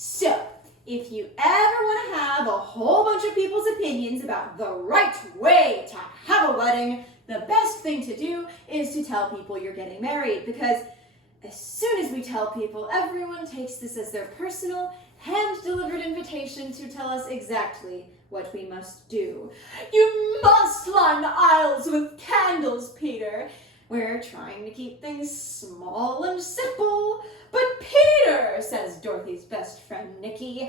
So, if you ever want to have a whole bunch of people's opinions about the right way to have a wedding, the best thing to do is to tell people you're getting married, because as soon as we tell people, everyone takes this as their personal, hand-delivered invitation to tell us exactly what we must do. You must line the aisles with candles, Peter. We're trying to keep things small and simple. But Peter, says Dorothy's best friend, Nikki,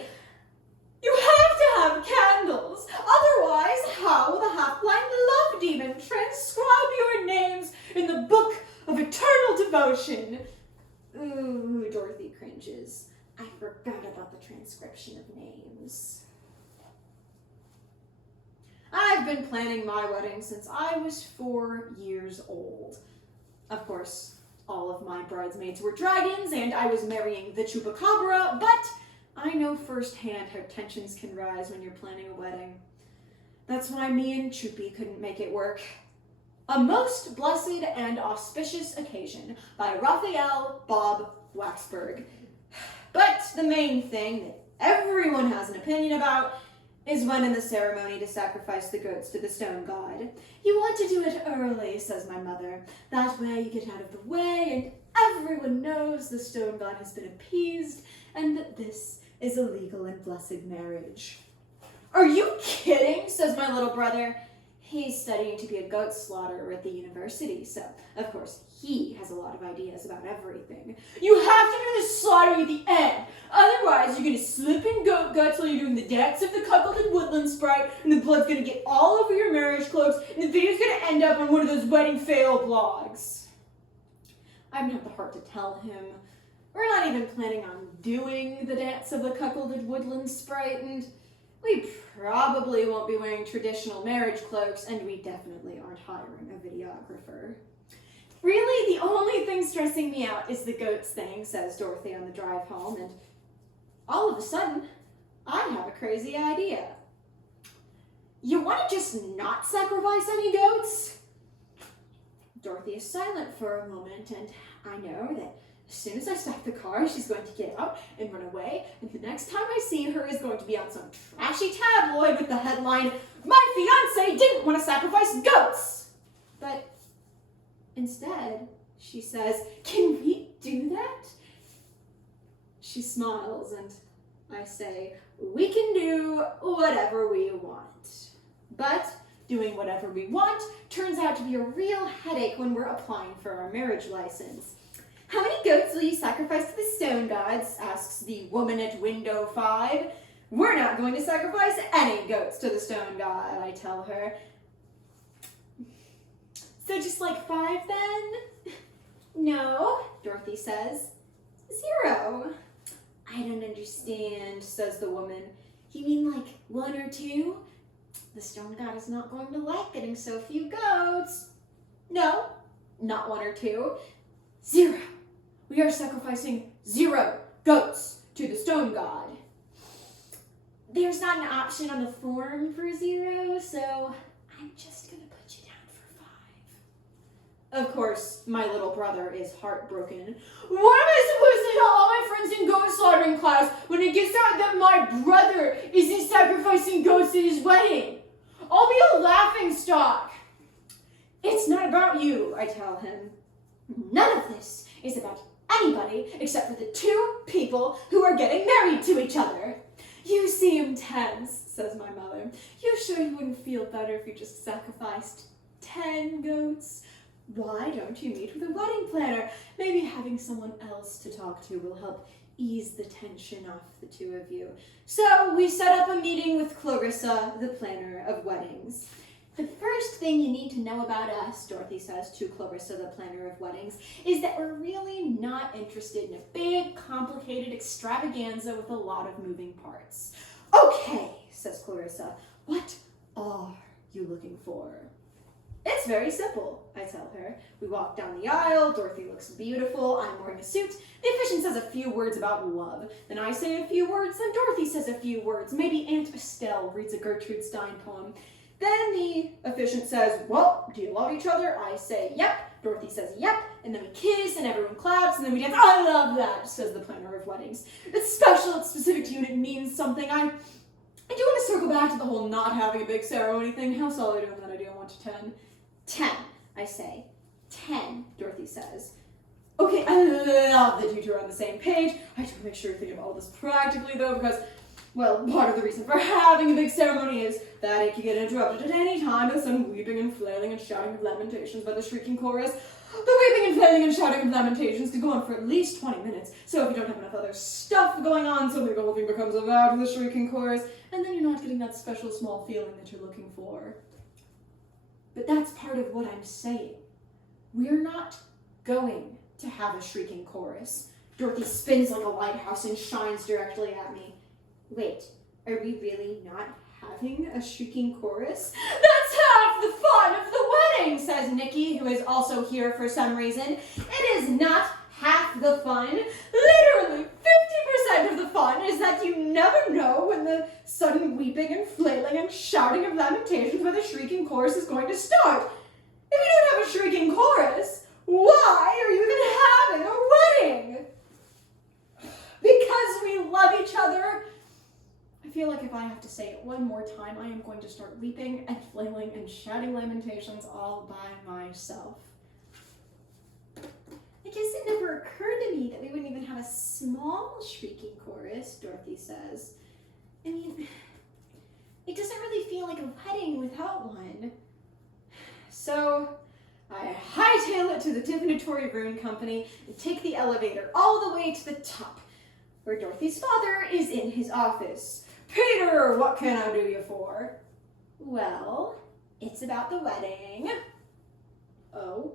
you have to have candles. Otherwise, how will the half-blind love demon transcribe your names in the book of eternal devotion? Ooh, Dorothy cringes. I forgot about the transcription of names. I've been planning my wedding since I was 4 years old. Of course, all of my bridesmaids were dragons, and I was marrying the chupacabra, but I know firsthand how tensions can rise when you're planning a wedding. That's why me and Chupi couldn't make it work. A Most Blessed and Auspicious Occasion by Raphael Bob Waksberg. But the main thing that everyone has an opinion about is when in the ceremony to sacrifice the goats to the stone god. You want to do it early, says my mother. That way you get out of the way and everyone knows the stone god has been appeased and that this is a legal and blessed marriage. Are you kidding, says my little brother. He's studying to be a goat slaughterer at the university, so of course he has a lot of ideas about everything. You have to do the slaughtering at the end, otherwise you're going to slip in goat guts while you're doing the dance of the cuckolded woodland sprite, and the blood's going to get all over your marriage clothes, and the video's going to end up on one of those wedding fail blogs. I don't have the heart to tell him. We're not even planning on doing the dance of the cuckolded woodland sprite, and we probably won't be wearing traditional marriage cloaks, and we definitely aren't hiring a videographer. Really, the only thing stressing me out is the goats thing, says Dorothy on the drive home, and all of a sudden, I have a crazy idea. You want to just not sacrifice any goats? Dorothy is silent for a moment, and I know that as soon as I stop the car, she's going to get out and run away, and the next time I see her is going to be on some trashy tabloid with the headline, "My fiancé didn't want to sacrifice goats!" But instead, she says, "Can we do that?" She smiles, and I say, "We can do whatever we want." But doing whatever we want turns out to be a real headache when we're applying for our marriage license. "How many goats will you sacrifice to the stone gods?" asks the woman at window 5. "We're not going to sacrifice any goats to the stone god," I tell her. "So just like 5 then?" "No," Dorothy says. 0. "I don't understand," says the woman. "You mean like 1 or 2? The stone god is not going to like getting so few goats." "No, not 1 or 2. 0. We are sacrificing 0 goats to the stone god." "There's not an option on the form for 0, so I'm just going to put you down for 5. Of course, my little brother is heartbroken. "What am I supposed to tell all my friends in goat slaughtering class when it gets out that my brother isn't sacrificing goats at his wedding? I'll be a laughing stock." "It's not about you," I tell him. "None of this is about anybody except for the 2 people who are getting married to each other." "You seem tense," says my mother. "You sure you wouldn't feel better if you just sacrificed 10 goats? Why don't you meet with a wedding planner? Maybe having someone else to talk to will help ease the tension off the 2 of you." So we set up a meeting with Clarissa, the planner of weddings. "The first thing you need to know about us," Dorothy says to Clarissa, the planner of weddings, "is that we're really not interested in a big, complicated extravaganza with a lot of moving parts." "Okay," says Clarissa, "what are you looking for?" "It's very simple," I tell her. We walk down the aisle, Dorothy looks beautiful, I'm wearing a suit, the officiant says a few words about love, then I say a few words, then Dorothy says a few words, maybe Aunt Estelle reads a Gertrude Stein poem. Then the officiant says, well, do you love each other? I say, yep. Dorothy says, yep. And then we kiss and everyone claps and then we dance. I love that, says the planner of weddings. It's special, it's specific to you, and it means something. I do want to circle back to the whole not having a big ceremony thing. How solid on that idea, 1 to 10? 10, I say. 10, Dorothy says. Okay, I love that you two are on the same page. I have to make sure to think of all this practically, though, because, well, part of the reason for having a big ceremony is that it can get interrupted at any time with some weeping and flailing and shouting of lamentations by the shrieking chorus. The weeping and flailing and shouting of lamentations can go on for at least 20 minutes, so if you don't have enough other stuff going on, suddenly the whole thing becomes about the shrieking chorus, and then you're not getting that special small feeling that you're looking for. But that's part of what I'm saying. We're not going to have a shrieking chorus. Dorothy spins like a lighthouse and shines directly at me. Wait, are we really not having a shrieking chorus? That's half the fun of the wedding, says Nikki, who is also here for some reason. It is not half the fun. Literally 50% of the fun is that you never know when the sudden weeping and flailing and shouting of lamentations by the shrieking chorus is going to start. If you don't have a shrieking chorus, why are you even having a wedding? Because we love each other. I feel like if I have to say it one more time, I am going to start weeping and flailing and shouting lamentations all by myself. I guess it never occurred to me that we wouldn't even have a small shrieking chorus, Dorothy says. I mean, it doesn't really feel like a wedding without one. So I hightail it to the divinatory Rune Company and take the elevator all the way to the top, where Dorothy's father is in his office. Peter, what can I do you for? Well, it's about the wedding. Oh,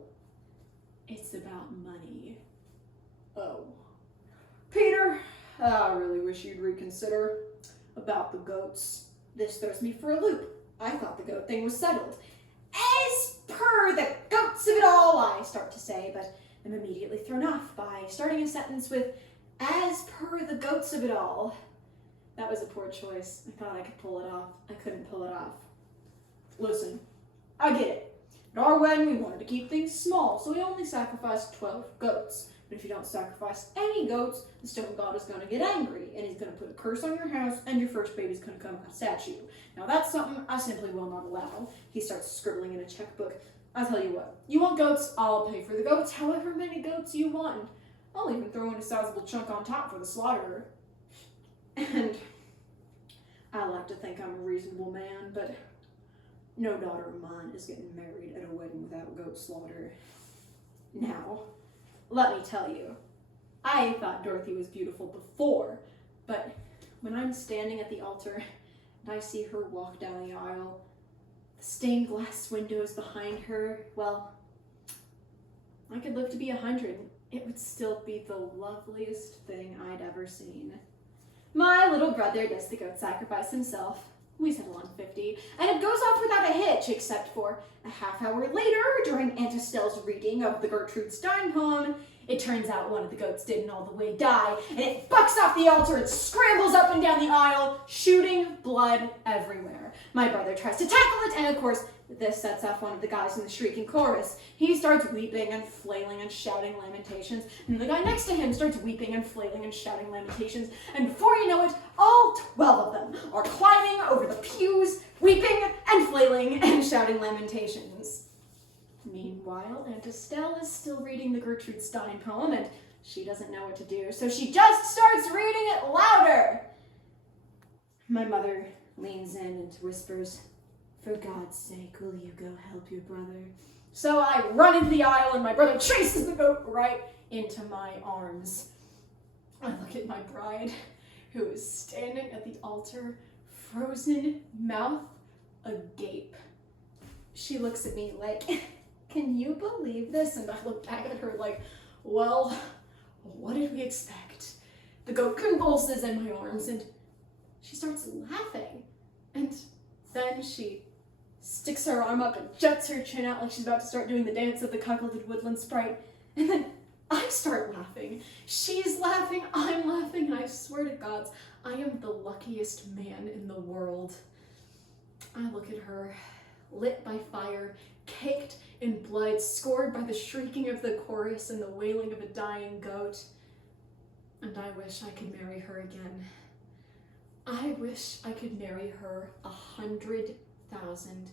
it's about money. Oh. Peter, I really wish you'd reconsider about the goats. This throws me for a loop. I thought the goat thing was settled. As per the goats of it all, I start to say, but am immediately thrown off by starting a sentence with, as per the goats of it all. That was a poor choice. I thought I could pull it off. I couldn't pull it off. Listen, I get it. At our wedding, we wanted to keep things small, so we only sacrificed 12 goats. But if you don't sacrifice any goats, the stone god is going to get angry, and he's going to put a curse on your house, and your first baby's going to come out at you. Now that's something I simply will not allow. He starts scribbling in a checkbook. I'll tell you what, you want goats? I'll pay for the goats, however many goats you want. I'll even throw in a sizable chunk on top for the slaughterer. And I like to think I'm a reasonable man, but no daughter of mine is getting married at a wedding without goat slaughter. Now, let me tell you, I thought Dorothy was beautiful before, but when I'm standing at the altar and I see her walk down the aisle, the stained glass windows behind her, well, I could live to be 100. It would still be the loveliest thing I'd ever seen. My little brother does the goat sacrifice himself. We settle on 50, and it goes off without a hitch, except for a half hour later, during Aunt Estelle's reading of the Gertrude Stein poem, it turns out one of the goats didn't all the way die, and it bucks off the altar and scrambles up and down the aisle, shooting blood everywhere. My brother tries to tackle it, and of course, this sets off one of the guys in the shrieking chorus. He starts weeping and flailing and shouting lamentations, and the guy next to him starts weeping and flailing and shouting lamentations, and before you know it, all 12 of them are climbing over the pews, weeping and flailing and shouting lamentations. Meanwhile, Aunt Estelle is still reading the Gertrude Stein poem, and she doesn't know what to do, so she just starts reading it louder. My mother leans in and whispers, "For God's sake, will you go help your brother?" So I run into the aisle, and my brother chases the goat right into my arms. I look at my bride, who is standing at the altar, frozen, mouth agape. She looks at me like, "Can you believe this?" And I look back at her like, well, what did we expect? The goat convulses in my arms, and she starts laughing. And then she sticks her arm up and juts her chin out like she's about to start doing the dance of the cuckolded woodland sprite. And then I start laughing. She's laughing, I'm laughing, and I swear to God, I am the luckiest man in the world. I look at her lit by fire, caked in blood, scored by the shrieking of the chorus and the wailing of a dying goat. And I wish I could marry her again. I wish I could marry her 100,000